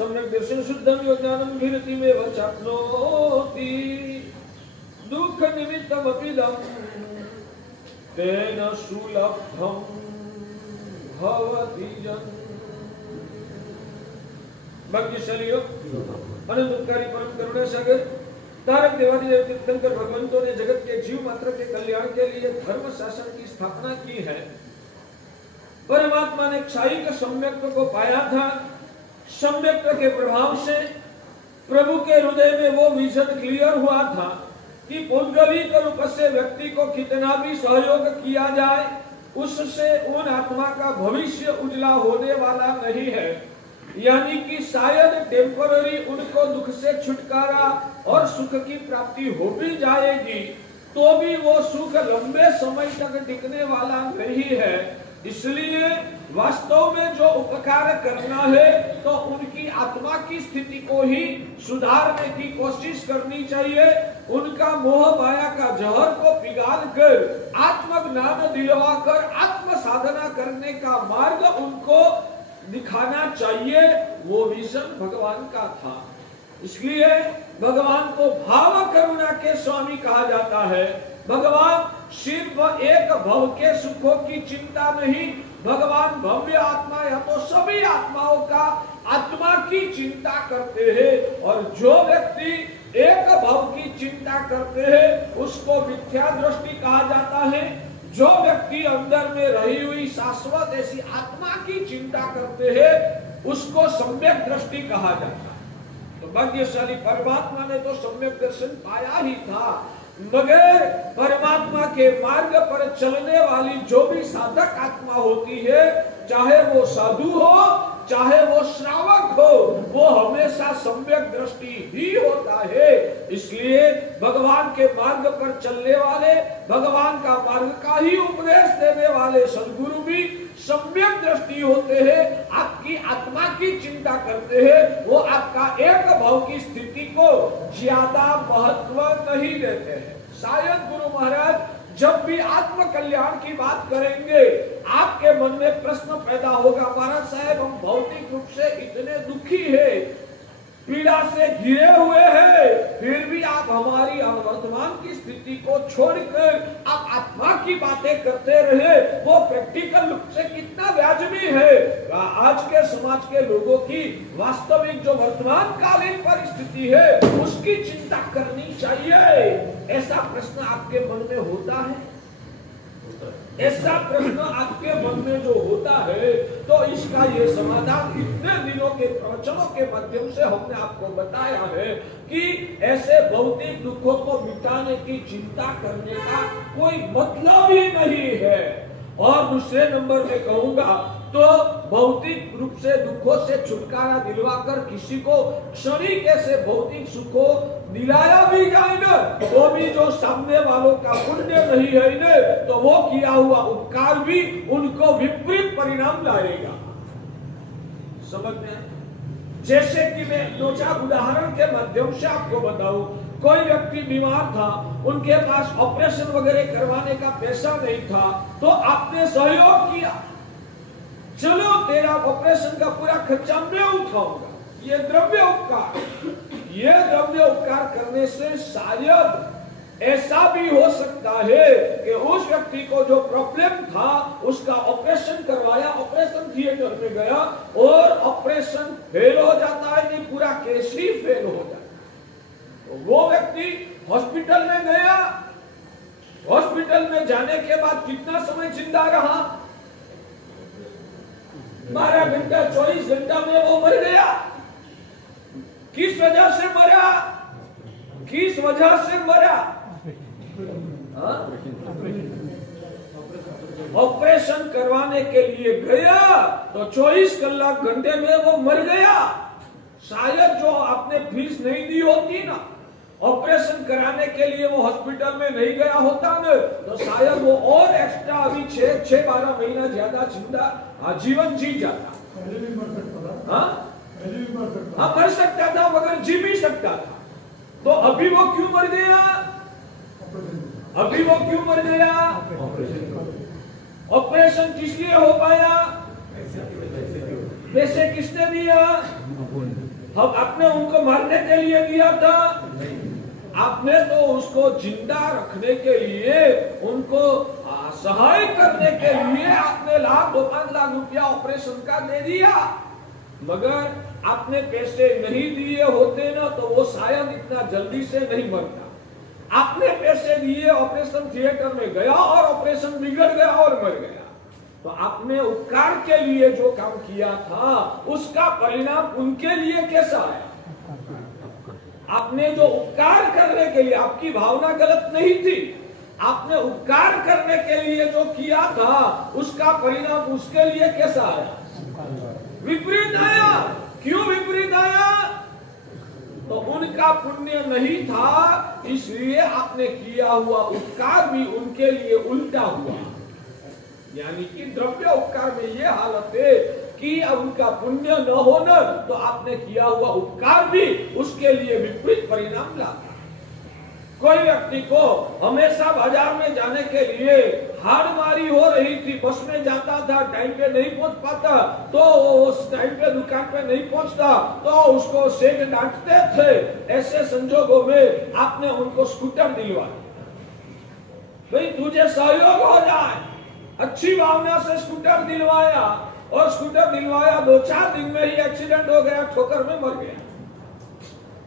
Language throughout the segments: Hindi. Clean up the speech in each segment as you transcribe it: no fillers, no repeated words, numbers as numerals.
सम्यक दर्शन शुद्धम योज्ञानम विरतिमेव चाप्नोति दुःख निमित्तमपिदं तेन सुलभं भवति जन। भाग्यशाली हो अनंतकारी परम करुणा सागर तारक देवादिदेव तीर्थंकर भगवंतों ने जगत के जीव मात्र के कल्याण के लिए धर्म शासन की स्थापना की है। परमात्मा ने क्षायिक सम्यक्त्व को पाया था। सम्यक्त्व के प्रभाव से प्रभु के हृदय में वो विजन क्लियर हुआ था कि पौद्गलिक रूप से व्यक्ति को कितना भी सहयोग किया जाए उससे उन आत्मा का भविष्य उजला होने वाला नहीं है। यानी कि शायद टेम्पररी उनको दुख से छुटकारा और सुख की प्राप्ति हो भी जाएगी तो भी वो सुख लंबे समय तक टिकने वाला नहीं है। इसलिए वास्तव में जो उपकार करना है तो उनकी आत्मा की स्थिति को ही सुधारने की कोशिश करनी चाहिए। उनका मोह माया का जहर को पिघाल कर आत्मज्ञान दिलवाकर आत्म साधना करने का मार्ग उनको दिखाना चाहिए। वो विजन भगवान का था। इसलिए भगवान को भाव करुणा के स्वामी कहा जाता है। भगवान सिर्फ एक भव के सुखों की चिंता नहीं, भगवान भव्य आत्मा या तो सभी आत्माओं का आत्मा की चिंता करते हैं। और जो व्यक्ति एक भव की चिंता करते हैं उसको मिथ्या दृष्टि कहा जाता है। जो व्यक्ति अंदर में रही हुई शाश्वत ऐसी आत्मा की चिंता करते हैं उसको सम्यक दृष्टि कहा जाता है। तो भाग्यशाली परमात्मा ने तो सम्यक दर्शन पाया ही था, मगर परमात्मा के मार्ग पर चलने वाली जो भी साधक आत्मा होती है, चाहे वो साधु हो चाहे वो श्रावक हो, वो हमेशा सम्यक दृष्टि ही होता है। इसलिए भगवान के मार्ग पर चलने वाले, भगवान का मार्ग का ही उपदेश देने वाले सद्गुरु भी सम्यक दृष्टि होते हैं। आपकी आत्मा की चिंता करते हैं, वो आपका एक भाव की स्थिति को ज्यादा महत्व नहीं देते हैं। शायद गुरु महाराज जब भी आत्म कल्याण की बात करेंगे आपके मन में प्रश्न पैदा होगा, महाराज साहब हम भौतिक रूप से इतने दुखी है, पीड़ा से घिरे हुए हैं, फिर भी आप हमारी वर्तमान की स्थिति को छोड़कर आप आत्मा की बातें करते रहे, वो प्रैक्टिकल रूप से कितना वाजिबी है। आज के समाज के लोगों की वास्तविक जो वर्तमान कालीन परिस्थिति है उसकी चिंता करनी चाहिए। ऐसा प्रश्न आपके मन में होता है? ऐसा प्रश्न आपके मन में जो होता है तो इसका ये समाधान इतने दिनों के प्रवचनों के माध्यम से हमने आपको बताया है कि ऐसे भौतिक दुखों को मिटाने की चिंता करने का कोई मतलब ही नहीं है। और दूसरे नंबर में कहूंगा तो भौतिक रूप से दुखों से छुटकारा दिलवाकर किसी को क्षणिक ऐसे भौतिक सुखों दिलाया भी जाए न तो भी जो सामने वालों का पुण्य नहीं है न तो वो किया हुआ उपकार भी उनको विपरीत परिणाम लाएगा। समझ में? जैसे कि मैं दो चार उदाहरण के माध्यम से आपको बताऊं, कोई व्यक्ति बीमार था, उनके पास ऑपरेशन वगैरह करवाने का पैसा नहीं था, तो आपने सहयोग किया, चलो तेरा ऑपरेशन का पूरा खर्चा मैं उठाऊंगा। ये द्रव्य उपकार, ये द्रव्य उपकार करने से शायद ऐसा भी हो सकता है कि उस व्यक्ति को जो प्रॉब्लम था उसका ऑपरेशन करवाया, ऑपरेशन थिएटर में गया और ऑपरेशन फेल हो जाता है, नहीं पूरा केस ही फेल हो जाता है। तो वो व्यक्ति हॉस्पिटल में गया, हॉस्पिटल में जाने के बाद कितना समय जिंदा रहा? 12 घंटा 24 घंटा में वो मर गया। किस वजह से मरा? किस वजह से मरा? ऑपरेशन करवाने के लिए गया तो 24 घंटे में वो मर गया। शायद जो आपने फीस नहीं दी होती ना, ऑपरेशन कराने के लिए वो हॉस्पिटल में नहीं गया होता न तो शायद वो और एक्स्ट्रा अभी 6-12 महीना ज्यादा जिंदा जीवन जी जाता। हाँ मर सकता था मगर जी भी सकता था। तो अभी वो क्यों मर गया? अभी वो क्यों मर गया? ऑपरेशन किस लिए हो पाया? पैसे किसने दिया? हम आपने उनको मारने के लिए दिया था? आपने तो उसको जिंदा रखने के लिए, उनको सहाय करने के लिए आपने 1-2-5 लाख रुपया ऑपरेशन का दे दिया। मगर आपने पैसे नहीं दिए होते ना तो वो शायद इतना जल्दी से नहीं मरता। आपने पैसे दिए, ऑपरेशन थिएटर में गया और ऑपरेशन बिगड़ गया और मर गया। तो आपने उपकार के लिए जो काम किया था उसका परिणाम उनके लिए कैसा आया? आपने जो उपकार करने के लिए, आपकी भावना गलत नहीं थी, आपने उपकार करने के लिए जो किया था उसका परिणाम उसके लिए कैसा आया? विपरीत आया। क्यों विपरीत आया? तो उनका पुण्य नहीं था, इसलिए आपने किया हुआ उपकार भी उनके लिए उल्टा हुआ। यानी कि द्रव्य उपकार में ये हालत है कि अब उनका पुण्य न होना तो आपने किया हुआ उपकार भी उसके लिए विपरीत परिणाम लाता। कोई व्यक्ति को हमेशा बाजार में जाने के लिए हाड़मारी हो रही थी, बस में जाता था, टाइम पे नहीं पहुंच पाता, तो उस टाइम पे दुकान पे नहीं पहुंचता तो उसको सेठ डांटते थे। ऐसे संजोगों में आपने उनको स्कूटर दिलवाया, भाई तुझे सहयोग हो जाए, अच्छी भावना से स्कूटर दिलवाया, और स्कूटर दिलवाया 2-4 दिन में ही एक्सीडेंट हो गया, ठोकर में मर गया।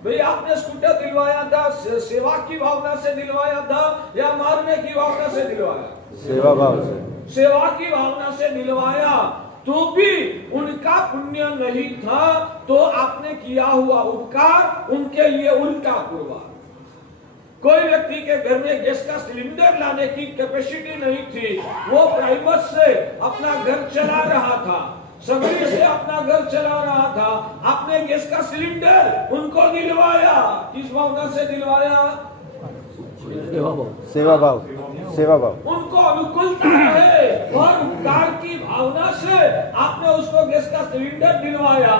भाई आपने स्कूटर दिलवाया था सेवा की भावना से दिलवाया था या मारने की भावना से दिलवाया? सेवा भाव से। सेवा की भावना से दिलवाया तो भी उनका पुण्य नहीं था, तो आपने किया हुआ उपकार उनके लिए उल्टा हुआ। कोई व्यक्ति के घर में गैस का सिलेंडर लाने की कैपेसिटी नहीं थी, वो प्राइवेट से अपना घर चला रहा था, सब्जी से अपना घर चला रहा था, आपने गैस का सिलेंडर उनको दिलवाया। किस भावना से दिलवाया? सेवा भाव। सेवा भाव। उनको अनुकूलता है और उपकार की भावना से आपने उसको गैस का सिलेंडर दिलवाया,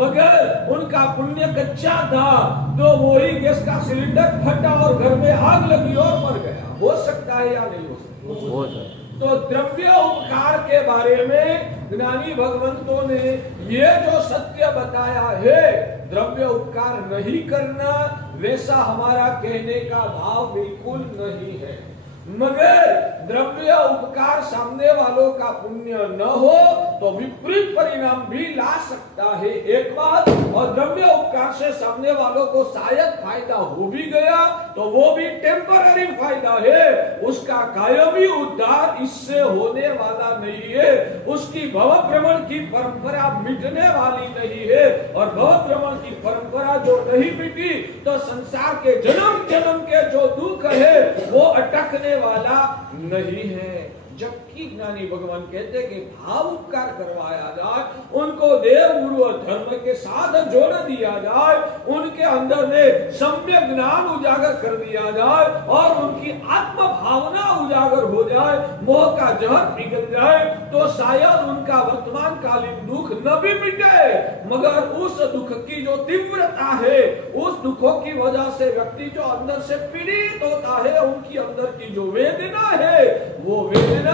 मगर उनका पुण्य कच्चा था तो वही गैस का सिलेंडर फटा और घर में आग लगी और मर गया। हो सकता है या नहीं हो सकता? तो द्रव्य उपकार के बारे में ज्ञानी भगवंतों ने ये जो सत्य बताया है, द्रव्य उपकार नहीं करना, वैसा हमारा कहने का भाव बिल्कुल नहीं है। मगर द्रव्य उपकार सामने वालों का पुण्य न हो तो विपरीत परिणाम भी ला सकता है, एक बात। और द्रव्य उपकार से सामने वालों को शायद फायदा हो भी गया तो वो भी टेम्पररी फायदा है, उसका कायमी उद्धार इससे होने वाला नहीं है। उसकी भव भ्रमण की परंपरा मिटने वाली नहीं है, और भव भ्रमण की परंपरा जो नहीं मिटी तो संसार के जन्म जन्म के जो दुख है वो अटकने वाला नहीं है। जबकि ज्ञानी भगवान कहते कि भाव उपकार करवाया जाए, उनको देव गुरु और धर्म के साथ जोड़ दिया जाए, उनके अंदर में सम्यक ज्ञान उजागर कर दिया जाए और उनकी आत्म भावना उजागर हो जाए, मोह का जहर पिघल जाए, तो शायद उनका वर्तमान कालीन दुख न भी मिटे, मगर उस दुख की जो तीव्रता है, उस दुखों की वजह से व्यक्ति जो अंदर से पीड़ित होता है, उनकी अंदर की जो वेदना है वो वेदना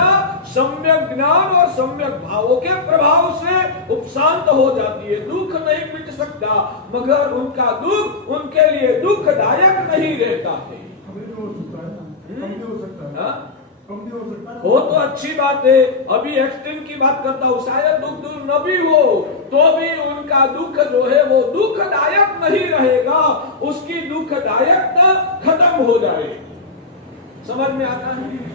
सम्यक ज्ञान और सम्यक भावों के प्रभाव से उपशांत हो जाती है। दुख नहीं मिट सकता, मगर उनका दुख उनके लिए दुखदायक नहीं रहता है। हो तो अच्छी बात है, अभी एक्सट्रीम की बात करता हूँ, शायद दुख दूर न भी हो तो भी उनका दुख जो है वो दुखदायक नहीं रहेगा, उसकी दुखदायकता खत्म हो जाए। समझ में आता है?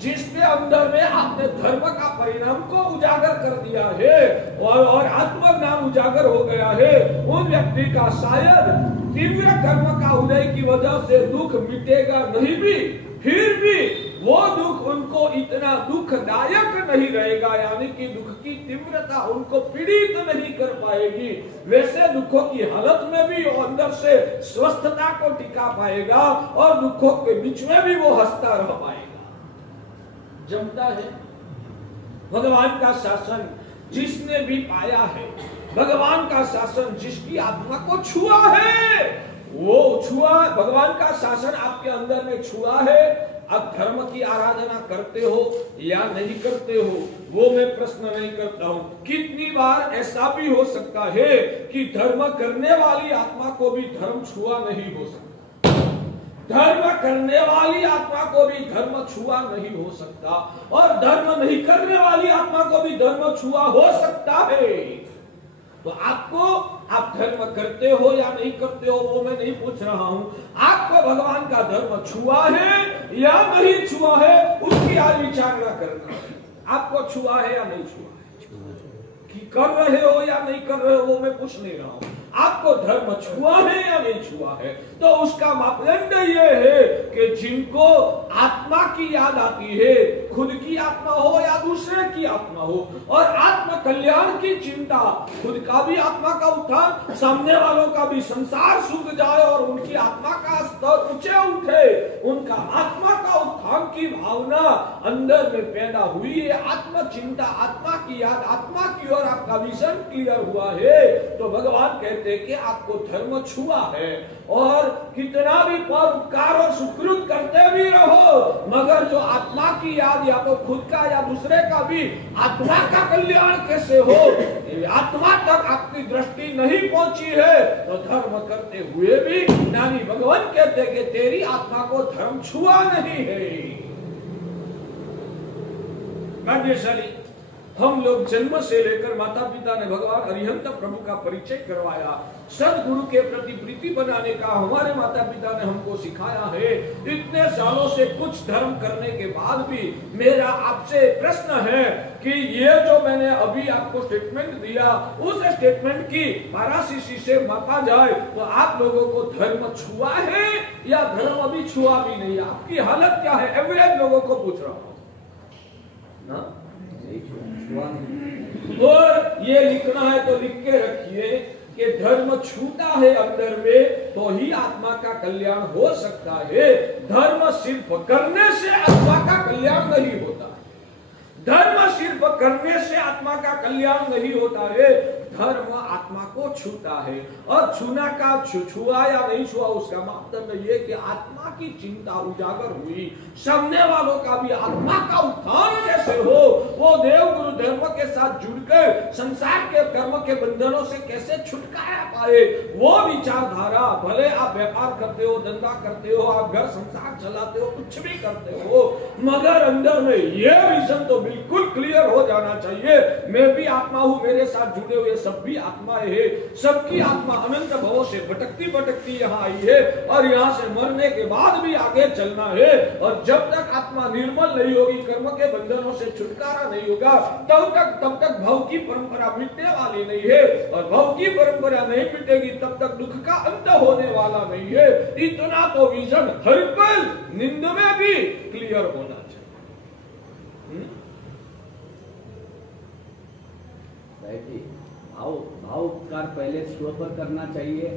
जिसके अंदर में आपने धर्म का परिणाम को उजागर कर दिया है और आत्मज्ञान उजागर हो गया है, उन व्यक्ति का शायद तीव्र कर्म का उदय की वजह से दुख मिटेगा नहीं भी, फिर भी वो दुख उनको इतना दुखदायक नहीं रहेगा, यानी कि दुख की तीव्रता उनको पीड़ित नहीं कर पाएगी। वैसे दुखों की हालत में भी वो अंदर से स्वस्थता को टिका पाएगा और दुखों के बीच में भी वो हंसता रह पाएगा। जमता है भगवान का शासन जिसने भी पाया है, भगवान का शासन जिसकी आत्मा को छुआ है, वो छुआ, भगवान का शासन आपके अंदर में छुआ है, आप धर्म की आराधना करते हो या नहीं करते हो, वो मैं प्रश्न नहीं करता हूं। कितनी बार ऐसा भी हो सकता है कि धर्म करने वाली आत्मा को भी धर्म छुआ नहीं हो सकता, धर्म करने वाली आत्मा को भी धर्म छुआ नहीं हो सकता, और धर्म नहीं करने वाली आत्मा को भी धर्म छुआ हो सकता है। तो आपको, आप धर्म करते हो या नहीं करते हो वो मैं नहीं पूछ रहा हूं, आपको भगवान का धर्म छुआ है या नहीं छुआ है उसकी आज विचारणा करना है। आपको छुआ है या नहीं छुआ है, कि कर रहे हो या नहीं कर रहे हो वो मैं पूछ नहीं रहा हूं। आपको धर्म छुआ है या नहीं छुआ है, तो उसका मापदंड ये है कि जिनको आत्मा की याद आती है, खुद की आत्मा हो या दूसरे की आत्मा हो, और आत्म कल्याण की चिंता, खुद का भी आत्मा का उत्थान, सामने वालों का भी संसार सूख जाए और उनकी आत्मा का स्तर ऊंचे उठे, उनका आत्मा का उत्थान की भावना अंदर में पैदा हुई है, आत्म चिंता, आत्मा की याद, आत्मा की ओर आपका विजन क्लियर हुआ है, तो भगवान कहते कि आपको धर्म छुआ है। और कितना भी परोपकार और सुकृत करते भी रहो, मगर जो आत्मा की याद या तो खुद का या दूसरे का भी आत्मा का कल्याण कैसे हो, आत्मा तक आपकी दृष्टि नहीं पहुंची है, तो धर्म करते हुए भी ज्ञानी भगवान कहते कि तेरी आत्मा को धर्म छुआ नहीं है। भाग्यशाली हम लोग जन्म से लेकर माता पिता ने भगवान अरिहंत प्रभु का परिचय करवाया, सदगुरु के प्रति प्रीति बनाने का हमारे माता पिता ने हमको सिखाया है। इतने सालों से कुछ धर्म करने के बाद भी मेरा आपसे प्रश्न है कि ये जो मैंने अभी आपको स्टेटमेंट दिया, उस स्टेटमेंट की पाराशीसी से मापा जाए तो आप लोगों को धर्म छुआ है या धर्म अभी छुआ भी नहीं? आपकी हालत क्या है? एवरेज लोगों को पूछ रहा हूं ना। और ये लिखना है तो लिख के रखिए कि धर्म छूटा है अंदर में तो ही आत्मा का कल्याण हो सकता है। धर्म सिर्फ करने से आत्मा का कल्याण नहीं होता, धर्म सिर्फ करने से आत्मा का कल्याण नहीं होता है। धर्म आत्मा को छूता है, और छूना का छुआ या नहीं छुआ उसका मापदंड ये कि आत्मा की चिंता उजागर हुई, सामने वालों का भी आत्मा का उत्थान कैसे हो, वो देव गुरु धर्म के साथ जुड़कर संसार के कर्म के बंधनों से कैसे छुटकारा पाए, वो विचारधारा। भले आप व्यापार करते हो, धंधा करते हो, आप घर संसार चलाते हो, कुछ भी करते हो, मगर अंदर में ये विजन तो बिल्कुल क्लियर हो जाना चाहिए, मैं भी आत्मा हूं, मेरे साथ जुड़े हुए सब भी आत्माएं हैं, सबकी आत्मा अनंत भवों से भटकती भटकती यहाँ आई है, और यहाँ से मरने के बाद भी आगे चलना है। और जब तक आत्मा निर्मल नहीं होगी, कर्म के बंधनों से छुटकारा नहीं होगा, तब तक भव की परंपरा मिटने वाली नहीं है, और भव की परंपरा नहीं मिटेगी तब तक दुख का अंत होने वाला नहीं है। इतना तो विजन हर पल नींद में भी क्लियर होना चाहिए। भाव उपकार पहले स्व पर करना चाहिए।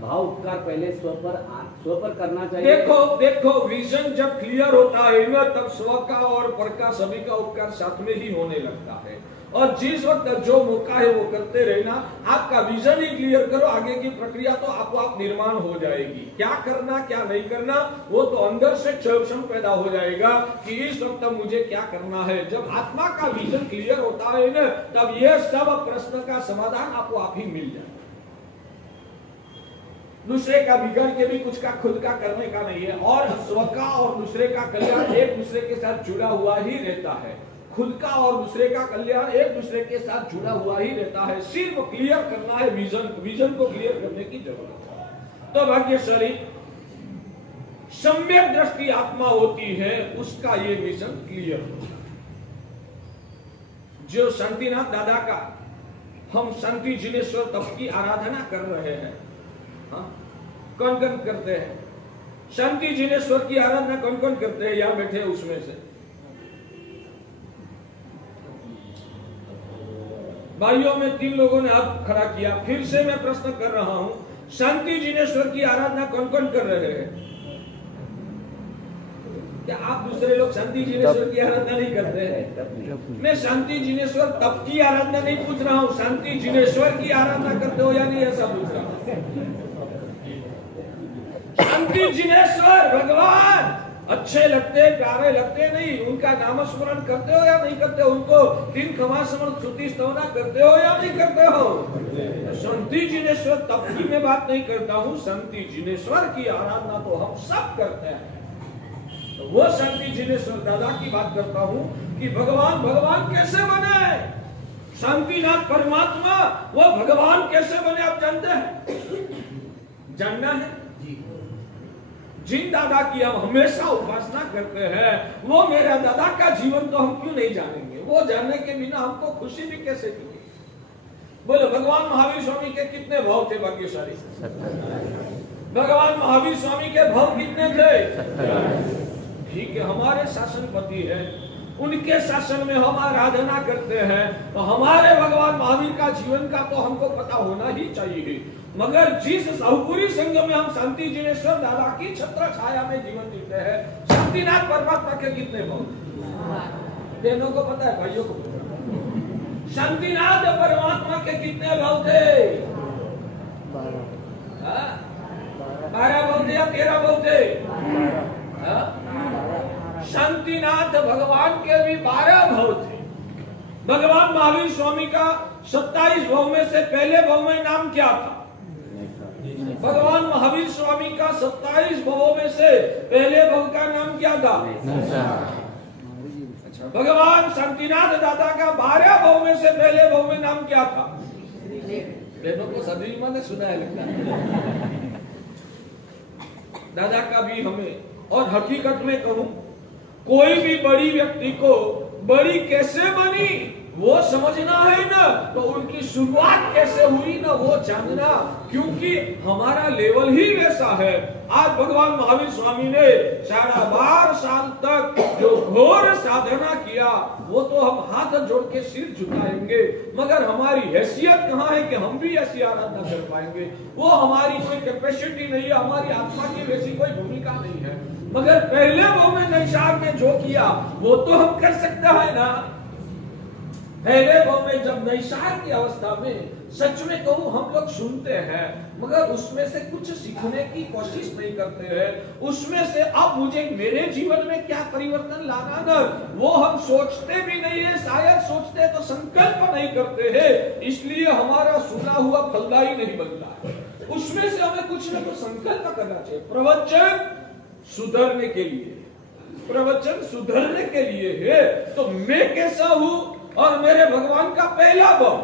भाव उपकार पहले स्व पर करना चाहिए। देखो विजन जब क्लियर होता है ना, तब स्व का और पर का सभी का उपकार साथ में ही होने लगता है। और जिस वक्त जो मौका है वो करते रहना, आपका विजन ही क्लियर करो, आगे की प्रक्रिया तो आप निर्माण हो जाएगी। क्या करना क्या नहीं करना वो तो अंदर से क्षण पैदा हो जाएगा कि इस वक्त मुझे क्या करना है। जब आत्मा का विजन क्लियर होता है ना, तब ये सब प्रश्न का समाधान आपको आप ही मिल जाए। दूसरे का बिगड़ के भी कुछ का खुद का करने का नहीं है, और स्व का और दूसरे का कल्याण एक दूसरे के साथ जुड़ा हुआ ही रहता है। खुद का और दूसरे का कल्याण एक दूसरे के साथ जुड़ा हुआ ही रहता है। सिर्फ क्लियर करना है विजन को क्लियर करने की जरूरत है। तो भाग्यशाली सम्यक दृष्टि आत्मा होती है, उसका ये विजन क्लियर होता है। जो शांतिनाथ दादा का हम शांति जिनेश्वर तप की आराधना कर रहे हैं, कौन कौन करते हैं? शांति जिनेश्वर की आराधना कौन कौन करते हैं? यहां बैठे उसमें से भाइयों में 3 लोगों ने हाथ खड़ा किया। फिर से मैं प्रश्न कर रहा हूं, शांति जिनेश्वर की आराधना कौन कौन कर रहे हैं? क्या आप दूसरे लोग शांति जिनेश्वर की आराधना नहीं करते हैं? मैं शांति जिनेश्वर तप की आराधना नहीं पूछ रहा हूं, शांति जिनेश्वर की आराधना करते हो या नहीं ऐसा पूछ रहा हूं। शांति जिनेश्वर भगवान अच्छे लगते, प्यारे लगते नहीं, उनका नाम स्मरण करते हो या नहीं करते हो, उनको 3 खमासमन स्तुति स्तवना करते हो या नहीं करते हो। संती जिनेश्वर तब की मैं बात नहीं करता हूँ, संती जिनेश्वर की आराधना तो हम सब करते हैं। तो वो संती जिनेश्वर दादा की बात करता हूँ कि भगवान भगवान कैसे बने, शांतिनाथ परमात्मा वो भगवान कैसे बने आप जानते हैं, जानना है। जिन दादा की हम हमेशा उपासना करते हैं वो मेरा दादा का जीवन तो हम क्यों नहीं जानेंगे, वो जानने के बिना हमको खुशी भी कैसे मिलेगी। बोलो भगवान महावीर स्वामी के कितने भाव थे भाग्यशाली, भगवान महावीर स्वामी के भाव कितने थे। ठीक है, हमारे शासनपति है, उनके शासन में हम आराधना करते हैं, तो हमारे भगवान महावीर का जीवन का तो हमको पता होना ही चाहिए। मगर जिस साहुपुरी संघ में हम शांति जिनेश्वर दादा की छत्र छाया में जीवन जीते हैं, शांतिनाथ परमात्मा के कितने भाव, बहनों को पता है, भाइयों को पता है, शांतिनाथ परमात्मा के कितने भाव थे, 12 भाव थे या 13 भाव थे। शांतिनाथ भगवान के भी 12 भाव थे। भगवान महावीर स्वामी का 27 भाव में से पहले भाव में नाम क्या था, भगवान महावीर स्वामी का 27 भावों में से पहले भाव का नाम क्या था। अच्छा, भगवान शांतिनाथ दादा का 12 भाव में से पहले भाव में नाम क्या था। बहनों को सभी मैंने सुना है लगता है। दादा का भी हमें, और हकीकत में कहूं, कोई भी बड़ी व्यक्ति को बड़ी कैसे बनी वो समझना है ना, तो उनकी शुरुआत कैसे हुई ना वो जानना, क्योंकि हमारा लेवल ही वैसा है। आज भगवान महावीर स्वामी ने 12.5 साल तक जो घोर साधना किया वो तो हम हाथ जोड़ के सिर झुकाएंगे, मगर हमारी हैसियत कहाँ है कि हम भी ऐसी आराधना कर पाएंगे। वो हमारी कोई कैपेसिटी नहीं है, हमारी आत्मा की वैसी कोई भूमिका नहीं है। मगर पहले वो में नैशार में जो किया वो तो हम कर सकते हैं ना। पहले भाव में जब नैशार की अवस्था में सच में कहूं हम लोग सुनते हैं, मगर उसमें से कुछ सीखने की कोशिश नहीं करते हैं। उसमें से अब मुझे मेरे जीवन में क्या परिवर्तन लाना ना, वो हम सोचते भी नहीं है, शायद सोचते तो संकल्प नहीं करते हैं, इसलिए हमारा सुना हुआ फलदायी नहीं बनता है। उसमें से हमें कुछ ना कुछ संकल्प करना चाहिए। प्रवचन सुधरने के लिए, प्रवचन सुधरने के लिए है, तो मैं कैसा हूं और मेरे भगवान का पहला भाव।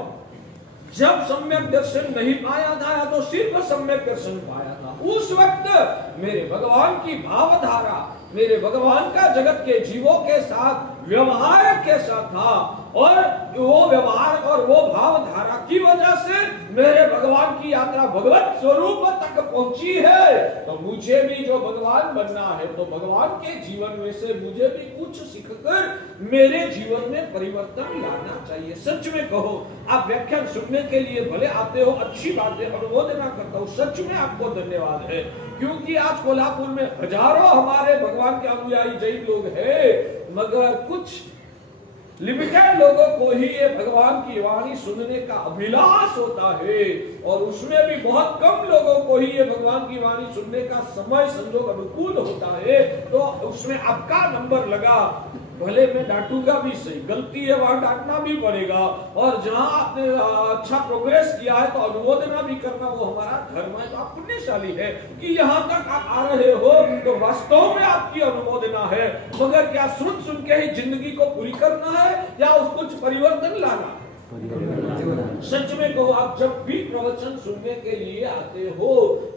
जब सम्यक दर्शन नहीं पाया था तो सिर्फ सम्यक दर्शन पाया था, उस वक्त मेरे भगवान की भावधारा, मेरे भगवान का जगत के जीवों के साथ व्यवहार कैसा था, और वो व्यवहार और वो भावधारा की वजह से मेरे भगवान की यात्रा भगवत स्वरूप तक पहुंची है। तो मुझे भी जो भगवान बनना है, तो भगवान के जीवन में से मुझे भी कुछ सीखकर मेरे जीवन में परिवर्तन लाना चाहिए। सच में कहो, आप व्याख्यान सुनने के लिए भले आते हो, अच्छी बात है, अनुमोदना करता हूँ, सच में आपको धन्यवाद है, क्योंकि आज कोल्हापुर में हजारों हमारे भगवान के अनुयायी जैन लोग हैं, मगर कुछ लिमिटेड लोगों को ही ये भगवान की वाणी सुनने का अभिलाष होता है, और उसमें भी बहुत कम लोगों को ही ये भगवान की वाणी सुनने का समय संजोग अनुकूल होता है। तो उसमें आपका नंबर लगा, भले मैं डांटूंगा भी सही, गलती है वहां डांटना भी पड़ेगा, और जहां आपने अच्छा प्रोग्रेस किया है तो अनुमोदना भी करना वो हमारा धर्म है। तो आप पुण्यशाली है कि यहाँ तक आप आ रहे हो, तो वास्तव में आपकी अनुमोदना है। मगर क्या सुन सुन के ही जिंदगी को पूरी करना है या उस कुछ परिवर्तन लाना? सच में कहो, आप जब भी प्रवचन सुनने के लिए आते हो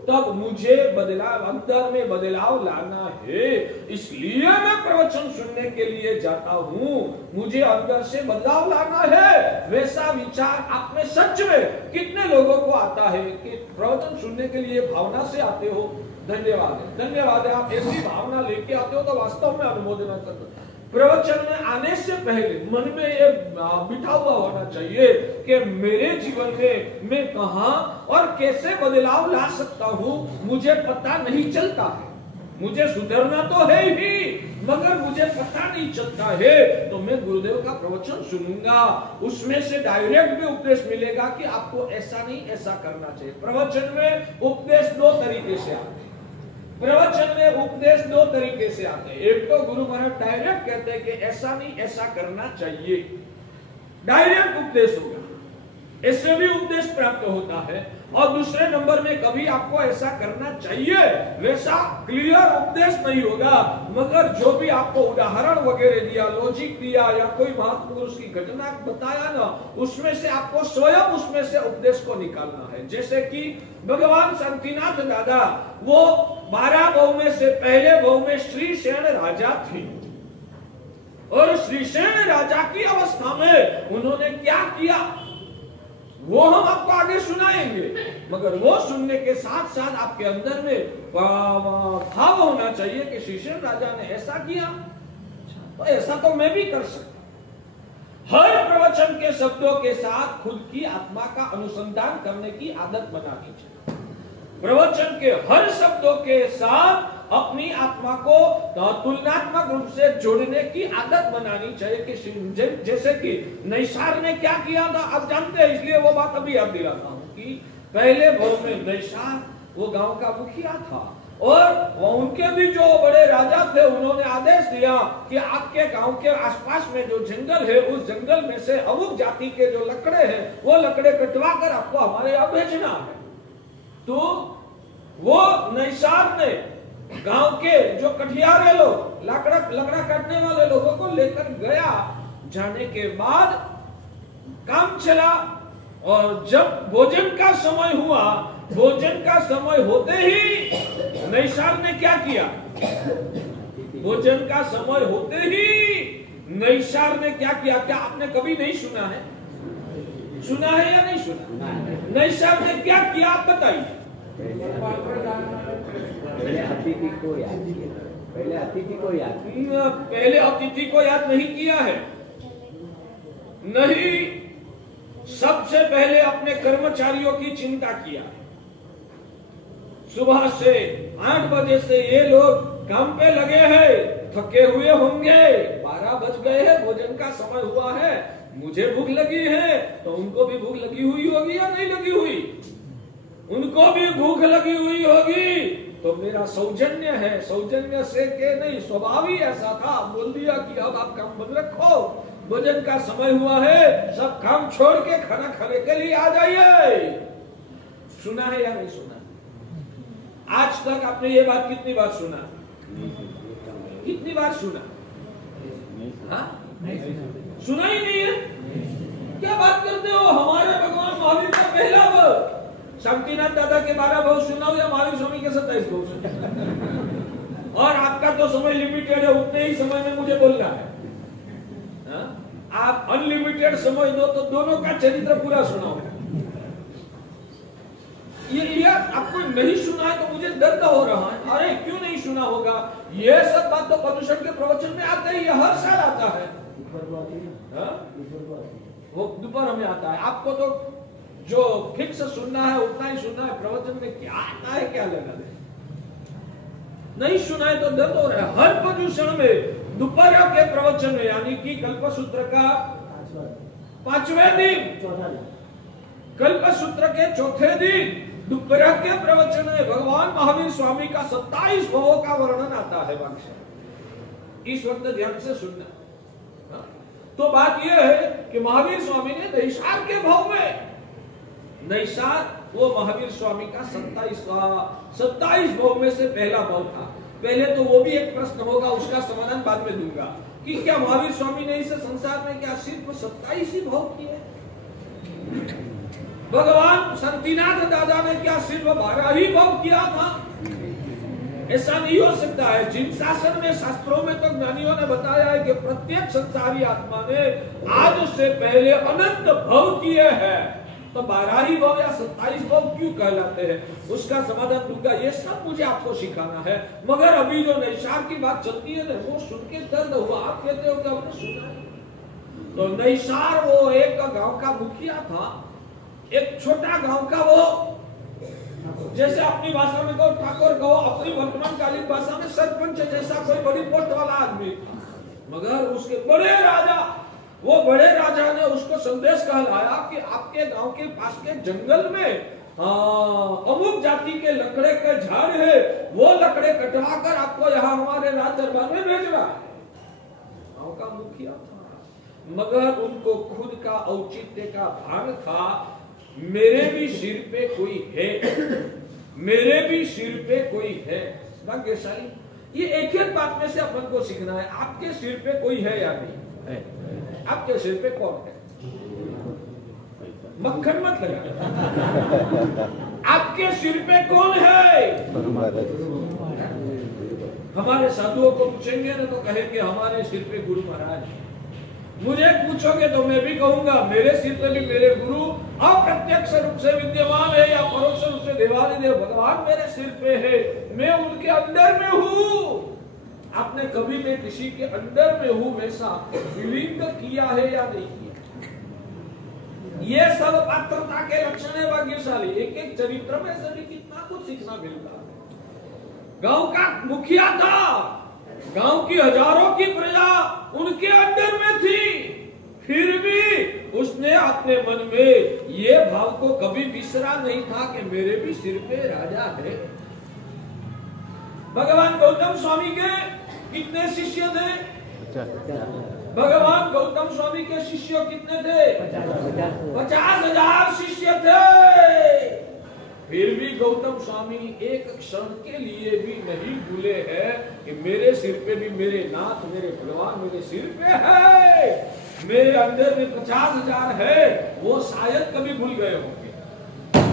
तब मुझे बदलाव, अंदर में बदलाव लाना है, इसलिए मैं प्रवचन सुनने के लिए जाता हूँ। मुझे अंदर से बदलाव लाना है। वैसा विचार आप में सच में कितने लोगों को आता है कि प्रवचन सुनने के लिए भावना से आते हो? धन्यवाद है, धन्यवाद है। आप ऐसी भावना लेके आते हो तो वास्तव में अनुमोदना करते हो। प्रवचन में आने से पहले मन में ये बिठा हुआ होना चाहिए कि मेरे जीवन में मैं कहां और कैसे बदलाव ला सकता हूं, मुझे पता नहीं चलता है। मुझे सुधरना तो है ही, मगर मुझे पता नहीं चलता है, तो मैं गुरुदेव का प्रवचन सुनूंगा। उसमें से डायरेक्ट भी उपदेश मिलेगा कि आपको ऐसा नहीं ऐसा करना चाहिए। प्रवचन में उपदेश 2 तरीके से आते हैं। प्रवचन में उपदेश दो तरीके से आते हैं। एक तो गुरु महाराज डायरेक्ट कहते हैं कि ऐसा नहीं, ऐसा करना चाहिए, डायरेक्ट उपदेश होगा, इससे भी उपदेश प्राप्त होता है। और दूसरे नंबर में कभी आपको ऐसा करना चाहिए वैसा क्लियर उपदेश नहीं होगा, मगर जो भी आपको उदाहरण वगैरह दिया, लॉजिक दिया, या कोई महापुरुष की घटना बताया ना, उसमें से आपको स्वयं उसमें से उपदेश को निकालना है। जैसे कि भगवान शांतिनाथ दादा, वो 12 बहु में से पहले बहु में श्रीसेन राजा थे, और श्रीसेन राजा की अवस्था में उन्होंने क्या किया वो हम आपको आगे सुनाएंगे, मगर वो सुनने के साथ साथ आपके अंदर में भाव होना चाहिए कि श्रीसेन राजा ने ऐसा किया, तो ऐसा तो मैं भी कर सकता। हर प्रवचन के शब्दों के साथ खुद की आत्मा का अनुसंधान करने की आदत बनानी चाहिए। प्रवचन के हर शब्दों के साथ अपनी आत्मा को तुलनात्मक रूप से जोड़ने की आदत बनानी चाहिए। कि जैसे कि नैसार ने क्या किया था आप जानते हैं, इसलिए वो बात अभी याद दिलाता हूँ कि पहले भाव में नैसार वो गांव का मुखिया था, और उनके भी जो बड़े राजा थे उन्होंने आदेश दिया कि आपके गांव के आसपास में जो जंगल है उस जंगल में से अमुक जाति के जो लकड़े हैं वो लकड़े कटवा कर आपको हमारे यहाँ भेजना है। तो वो नैसार ने गांव के जो कठियारे लोग, लकड़ा काटने वाले लोगों को लेकर गया। जाने के बाद काम चला, और जब भोजन का समय हुआ, भोजन का समय होते ही नैसार ने क्या किया, भोजन का समय होते ही नैसार ने क्या किया, क्या आपने कभी नहीं सुना है? सुना है या नहीं सुना? नैसार ने क्या किया आप बताइए। पहले अतिथि को याद किया, पहले अतिथि को याद किया। पहले अतिथि को याद नहीं किया है, नहीं, सबसे पहले अपने कर्मचारियों की चिंता किया। सुबह से 8 बजे से ये लोग काम पे लगे हैं, थके हुए होंगे, 12 बज गए हैं, भोजन का समय हुआ है, मुझे भूख लगी है, तो उनको भी भूख लगी हुई होगी या नहीं लगी हुई? उनको भी भूख लगी हुई होगी, तो मेरा सौजन्य है, सौजन्य से के नहीं, स्वभाव ही ऐसा था, बोल दिया कि अब आप काम बंद रखो, भोजन का समय हुआ है, सब काम छोड़ के खाना खाने के लिए आ जाइए। सुना है या नहीं सुना? आज तक आपने ये बात कितनी बार सुना? कितनी बार सुना? हाँ? सुना ही नहीं है? क्या बात करते हो? हमारे भगवान महावीर का पहला वर्ष, शांतिनाथ दादा के 12 भाव सुनाओ या महावीर स्वामी के 27 भाव सुनाओ, और आपका तो समय लिमिटेड है, उतने ही समय में मुझे बोलना है। आप अनलिमिटेड समय दो तो दोनों का चरित्र पूरा सुनाओ। ये आपको नहीं सुना है तो मुझे दर्द हो रहा है। अरे क्यों नहीं सुना होगा? ये सब बात तो प्रदूषण के प्रवचन में आते ही, हर साल आता है, वो दोपहर में आता है। आपको तो जो फिक्स सुनना है उतना ही सुनना है, प्रवचन में क्या आता है क्या लेना है? नहीं सुना है तो दर्द हो रहा है। हर प्रदूषण में दोपहर के प्रवचन में, यानी कि कल्पसूत्र का 5वें दिन, कल्पसूत्र के 4थे दिन दोपहर के प्रवचन में भगवान महावीर स्वामी का 27 भावों का वर्णन आता है। इस वक्त ध्यान से सुनना। तो बात यह है कि महावीर स्वामी ने नैसार के भाव में, नैसार वो महावीर स्वामी का 27 भाव में से पहला भाव था। पहले तो वो भी एक प्रश्न होगा, उसका समाधान बाद में दूंगा कि क्या महावीर स्वामी ने इस संसार में क्या सिर्फ 27 ही भाव किए? भगवान शांतिनाथ दादा ने क्या सिर्फ 12 ही भाव किया था? ऐसा नहीं हो सकता है। जिन शासन में, शास्त्रों में तो ज्ञानियों ने बताया है कि प्रत्येक संसारी आत्मा ने आज से पहले अनंत भाव किए हैं, तो 12 ही भाव या 27 भाव क्यों कहलाते हैं? उसका समाधान दूंगा। ये सब मुझे आपको सिखाना है, मगर अभी जो नैसार की बात चलती है ना, वो सुन के दर्द हुआ। आप कहते हो कि आपने सुना है? तो नैसार वो एक गांव का मुखिया था, एक छोटा गांव का, वो जैसे अपनी भाषा में कहो ठाकुर कहो, अपनी वर्तमान कालीन भाषा में सरपंच जैसा कोई बड़ी पोस्ट वाला आदमी था। मगर उसके बड़े राजा, वो बड़े राजा ने उसको संदेश कहलाया कि आपके गांव के पास के जंगल में अमुक जाति के लकड़े का झाड़ है, वो लकड़े कटवाकर आपको यहाँ हमारे राज दरबार में भेज रहा है। गांव का मुखिया था, मगर उनको खुद का औचित्य का भान था। मेरे भी सिर पे कोई है, मेरे भी सिर पे कोई है। भाग्यशाली, ये एक एक बात में से अपन को सीखना है। आपके सिर पे कोई है या नहीं? आपके सिर पे कौन है? मक्खन मत लगा। आपके सिर पे कौन है? हमारे साधुओं को पूछेंगे ना तो कहेंगे हमारे सिर पे गुरु महाराज। मुझे पूछोगे तो मैं भी कहूंगा मेरे सिर पे भी मेरे गुरु अप्रत्यक्ष रूप से विद्यमान है या परोक्ष रूप से देवादिदेव भगवान मेरे सिर पे है। मैं उनके अंदर में हूँ। आपने कभी मैं किसी के अंदर में हूँ वैसा फीलिंग किया है या नहीं किया? ये सब पात्रता के लक्षण है भाग्यशाली। एक एक चरित्र में से भी कितना कुछ सीखना मिलता है। गांव का मुखिया था, गांव की हजारों की प्रजा उनके अंदर में थी, फिर भी उसने अपने मन में ये भाव को कभी बिसरा नहीं था कि मेरे भी सिर पे राजा है। भगवान गौतम स्वामी के कितने शिष्य थे? भगवान गौतम स्वामी के शिष्य कितने थे? 50,000 शिष्य थे। फिर भी गौतम स्वामी एक क्षण के लिए भी नहीं भूले हैं कि मेरे सिर पे भी मेरे नाथ, मेरे भगवान मेरे सिर पे है। मेरे अंदर में 50,000 है, वो शायद कभी भूल गए होंगे।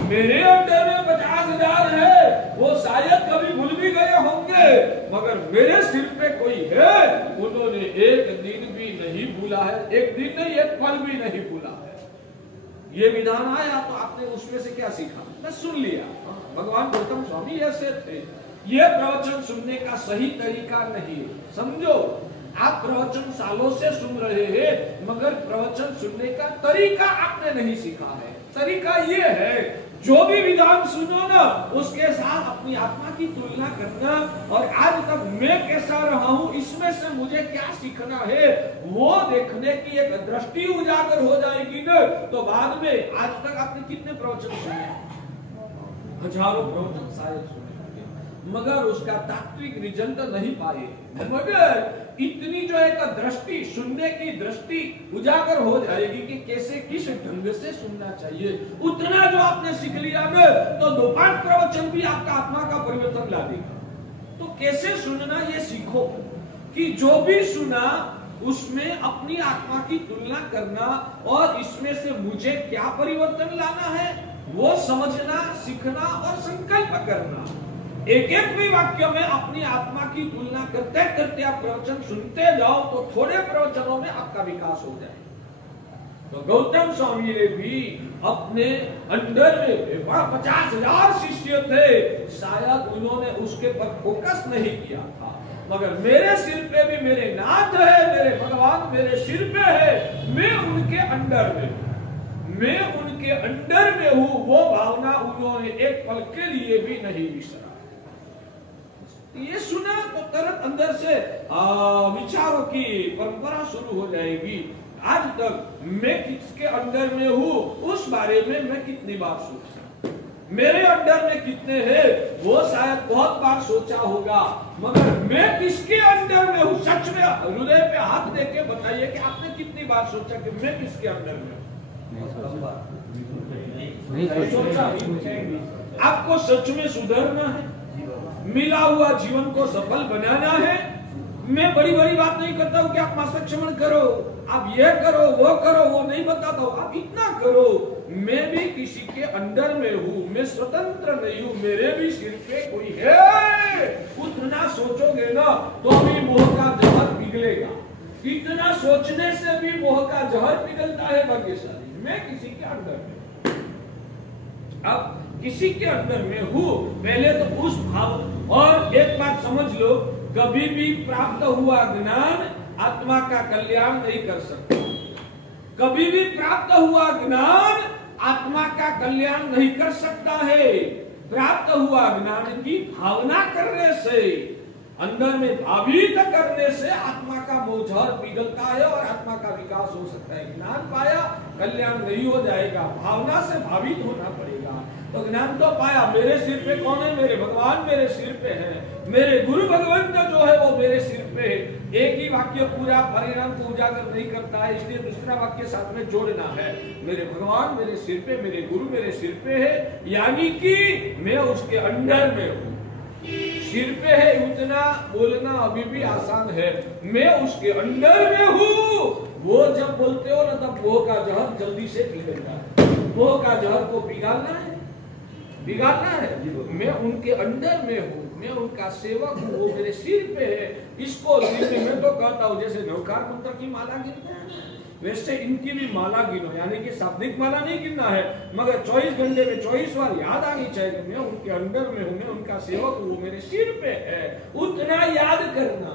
मेरे अंदर में 50,000 है, वो शायद कभी भूल भी गए होंगे, मगर मेरे सिर पे कोई है, उन्होंने एक दिन भी नहीं भूला है। एक दिन नहीं, एक पल भी नहीं भूला है। ये विधान आया तो आपने उसमें से क्या सीखा? मैं सुन लिया। भगवान गौतम स्वामी ऐसे थे। ये प्रवचन सुनने का सही तरीका नहीं है। समझो, आप प्रवचन सालों से सुन रहे हैं, मगर प्रवचन सुनने का तरीका आपने नहीं सीखा है। तरीका ये है, जो भी विधान सुनो ना, उसके साथ अपनी आत्मा की तुलना करना और आज तक मैं कैसा रहा हूं, इसमें से मुझे क्या सीखना है, वो देखने की एक दृष्टि उजागर हो जाएगी ना, तो बाद में आज तक आपने कितने प्रवचन सुने? हजारों प्रवचन शायद सुने, मगर उसका तात्विक रिजल्ट नहीं पाए। मगर इतनी जो एक दृष्टि, सुनने की दृष्टि उजागर हो जाएगी कि कैसे किस ढंग से सुनना चाहिए। उतना जो आपने सीख लिया ना, तो 2-5 प्रवचन भी आपका आत्मा का परिवर्तन ला देगा। तो कैसे सुनना ये सीखो कि जो भी सुना उसमें अपनी आत्मा की तुलना करना और इसमें से मुझे क्या परिवर्तन लाना है वो समझना, सीखना और संकल्प करना। एक एक भी वाक्य में अपनी आत्मा की तुलना करते करते आप प्रवचन सुनते जाओ तो थोड़े प्रवचनों में आपका विकास हो जाए। तो गौतम स्वामी ने भी अपने अंदर में 50,000 शिष्य थे, शायद उन्होंने उसके पर फोकस नहीं किया था, मगर मेरे सिर पे भी मेरे नाथ है, मेरे भगवान मेरे सिर पे है, मैं उनके अंदर में, मैं उनके अंदर में हूँ, वो भावना उन्होंने एक पल के लिए भी नहीं विसरा। ये सुना तो तुरंत अंदर से विचारों की परंपरा शुरू हो जाएगी। आज तक मैं किसके अंदर में हूँ उस बारे में मैं कितनी बार सोचा, मेरे अंदर में कितने हैं वो शायद बहुत बार सोचा होगा, मगर मैं किसके अंदर में हूँ? सच में हृदय पे हाथ दे के बताइए कि आपने कितनी बार सोचा कि मैं किसके अंदर में हूँ? आपको सच में सुधरना है, मिला हुआ जीवन को सफल बनाना है। मैं बड़ी बड़ी बात नहीं करता हूँ कि आप मासिक श्रवण करो, आप ये करो, वो नहीं बताता हूँ, आप इतना करो। मैं भी किसी के अंदर में हूँ, मैं स्वतंत्र नहीं हूँ, मेरे भी सिर पे कोई है। उतना सोचोगे ना तो भी मोह का जहर पिघलेगा। इतना सोचने से भी मोह का जहर पिघलता है भाग्यशाली। मैं किसी के अंदर में, अब किसी के अंदर में हूँ, पहले तो उस भाव। और एक बात समझ लो, कभी भी प्राप्त हुआ ज्ञान आत्मा का कल्याण नहीं कर सकता। कभी भी प्राप्त हुआ ज्ञान आत्मा का कल्याण नहीं कर सकता है। प्राप्त हुआ ज्ञान की भावना करने से, अंदर में भावित करने से आत्मा का मोहर पिघलता है और आत्मा का विकास हो सकता है। ज्ञान पाया, कल्याण नहीं हो जाएगा, भावना से भावित होना पड़ेगा। तो ज्ञान तो पाया, मेरे सिर पे कौन है? मेरे भगवान मेरे सिर पे है, मेरे गुरु भगवंत जो है वो मेरे सिर पे है। एक ही वाक्य पूरा परिणाम को उजागर नहीं करता है, इसलिए दूसरा वाक्य साथ में जोड़ना है। मेरे भगवान मेरे सिर पे, मेरे गुरु मेरे सिर पे है, यानी कि मैं उसके अंडर में हूँ। सिर पे है उतना बोलना अभी भी आसान है, मैं उसके अंडर में हूँ। वो जब बोलते हो ना तब मोह का जहर जल्दी से निकलता है। मोह का जहर को पिघालना है, बिगाड़ना है। मैं उनके अंडर में हूँ, मैं उनका सेवक हूँ, वो मेरे सिर पे है। इसको मैं तो कहता हूँ जैसे नौकार मंत्र की माला गिनते हैं वैसे इनकी भी माला गिनो, यानी कि शाब्दिक माला नहीं गिनना है, मगर 24 घंटे में 24 बार याद आनी चाहिए मैं उनके अंडर में हूँ, मैं उनका सेवक हूँ, वो मेरे सिर पे है। उतना याद करना।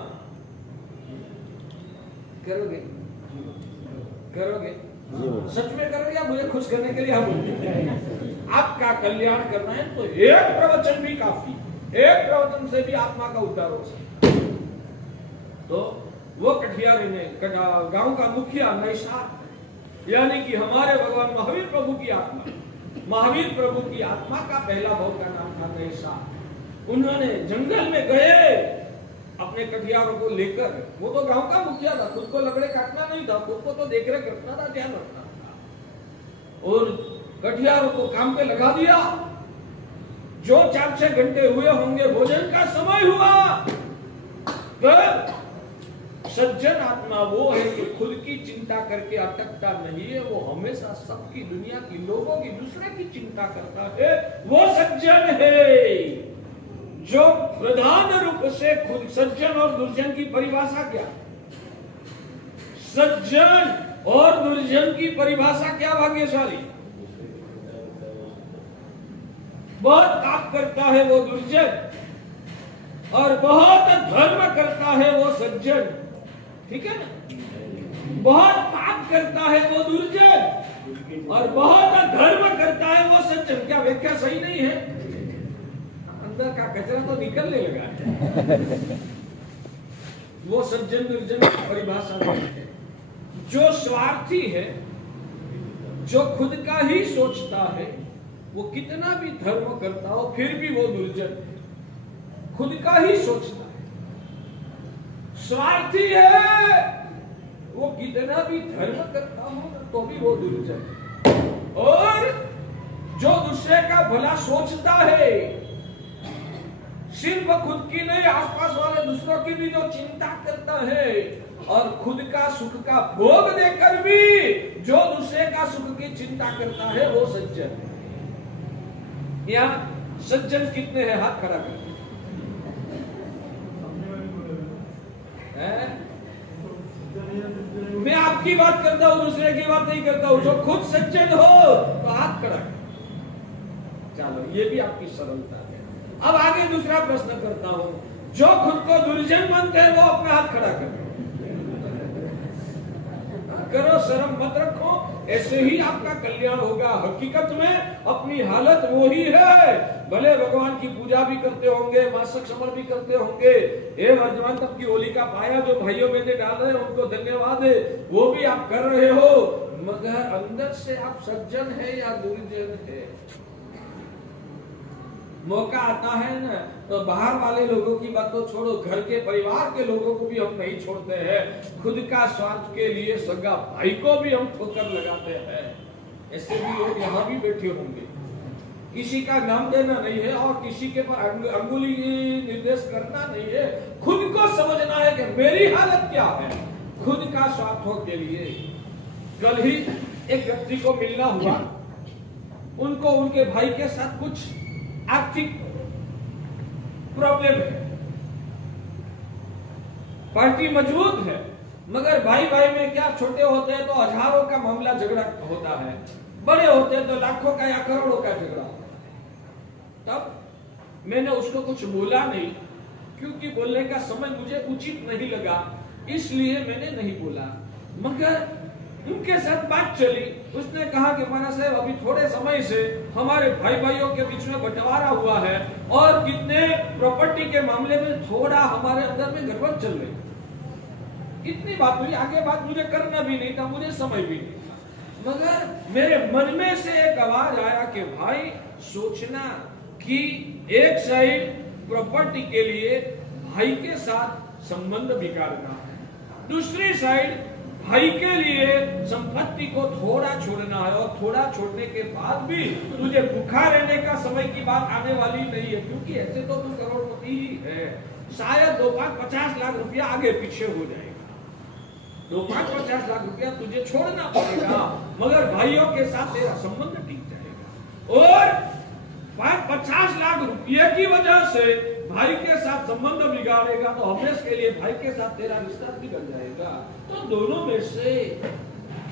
करोगे? करोगे? सच में करोगे या मुझे खुश करने के लिए आप बोलते? आपका कल्याण करना है तो एक प्रवचन भी काफी, एक प्रवचन से भी आत्मा का उद्धार हो सकता। तो वो कठियारी ने गांव का मुखिया नैषाद, यानी कि हमारे भगवान महावीर प्रभु की आत्मा, महावीर प्रभु की आत्मा का पहला भाव का नाम था नैषाद। उन्होंने जंगल में गए अपने कठियारों को लेकर। वो तो गांव का मुखिया था, खुद को लकड़े काटना नहीं था, खुद को तो देख रेख रखना था, ध्यान रखना था। और कठियारों को काम पे लगा दिया। जो 4-6 घंटे हुए होंगे, भोजन का समय हुआ। सज्जन आत्मा वो है कि खुद की चिंता करके अटकता नहीं है, वो हमेशा सबकी, दुनिया की, लोगों की, दूसरे की चिंता करता है। वो सज्जन है जो प्रधान रूप से खुद। सज्जन और दुर्जन की परिभाषा क्या? सज्जन और दुर्जन की परिभाषा क्या भाग्यशाली? बहुत पाप करता है वो दुर्जन और बहुत धर्म करता है वो सज्जन। ठीक है ना? बहुत पाप करता है वो दुर्जन और बहुत धर्म करता है वो सज्जन। क्या व्याख्या सही नहीं है? अंदर का कचरा तो निकलने लगा है। वो सज्जन दुर्जन की परिभाषा है। जो स्वार्थी है, जो खुद का ही सोचता है, वो कितना भी धर्म करता हो फिर भी वो दुर्जन है। खुद का ही सोचता है, स्वार्थी है, वो कितना भी धर्म करता हो तो भी वो दुर्जन है। और जो दूसरे का भला सोचता है, सिर्फ खुद की नहीं, आसपास वाले दूसरों की भी जो चिंता करता है और खुद का सुख का भोग देकर भी जो दूसरे का सुख की चिंता करता है वो सज्जन है। यहाँ सज्जन कितने हैं? हाथ खड़ा कर। मैं आपकी बात करता हूँ, दूसरे की बात नहीं करता हूँ। जो खुद सज्जन हो तो हाथ खड़ा कर। चलो, ये भी आपकी सरलता है। अब आगे दूसरा प्रश्न करता हूँ। जो खुद को दुर्जन मानते हैं वो अपना हाथ खड़ा करो। करो, शर्म मत रखो, ऐसे ही आपका कल्याण होगा। हकीकत में अपनी हालत वो ही है। भले भगवान की पूजा भी करते होंगे, मासिक समर भी करते होंगे, हे वर्तमान तब की होली का पाया जो भाइयों बहने डाल रहे हैं उनको धन्यवाद है, वो भी आप कर रहे हो, मगर अंदर से आप सज्जन है या दुर्जन है? मौका आता है ना तो बाहर वाले लोगों की बात तो छोड़ो, घर के परिवार के लोगों को भी हम नहीं छोड़ते हैं। खुद का स्वार्थ के लिए सगा भाई को भी हम ठोकर लगाते हैं। ऐसे भी लोग यहाँ भी बैठे होंगे। किसी का नाम देना नहीं है और किसी के पर अंगुली निर्देश करना नहीं है। खुद को समझना है कि मेरी हालत क्या है, खुद का स्वार्थों के लिए। कल ही एक व्यक्ति को मिलना हुआ, उनको उनके भाई के साथ कुछ आर्थिक प्रॉब्लम है, पार्टी मजबूत है, मगर भाई भाई में क्या, छोटे होते हैं तो हजारों का मामला झगड़ा होता है, बड़े होते हैं तो लाखों का या करोड़ों का झगड़ा होता है। तब मैंने उसको कुछ बोला नहीं, क्योंकि बोलने का समय मुझे उचित नहीं लगा, इसलिए मैंने नहीं बोला। मगर उनके साथ बात चली, उसने कहा कि महाराज साहब अभी थोड़े समय से हमारे भाई भाइयों के बीच में बंटवारा हुआ है और कितने प्रॉपर्टी के मामले में थोड़ा हमारे अंदर में गड़बड़ चल रही। इतनी बात हुई, आगे बात मुझे करना भी नहीं था, मुझे समय भी नहीं था। मगर मेरे मन में से एक आवाज आया कि भाई सोचना कि एक साइड प्रॉपर्टी के लिए भाई के साथ संबंध बिगाड़ना है, दूसरी साइड भाई के लिए संपत्ति को थोड़ा छोड़ना है, और थोड़ा छोड़ने के बाद भी तुझे भूखा रहने का समय की बात आने वाली नहीं है, क्योंकि ऐसे तो तू करोड़पति ही है। शायद 2-5-50 लाख रुपया आगे पीछे हो जाएगा, 2-5-50 लाख रुपया तुझे छोड़ना पड़ेगा, मगर भाइयों के साथ तेरा संबंध टिक जाएगा। और 50 लाख रुपये की वजह से भाई के साथ संबंध बिगाड़ेगा तो हमेशा के लिए भाई के साथ तेरा रिश्ता बिगड़ जाएगा। तो दोनों में से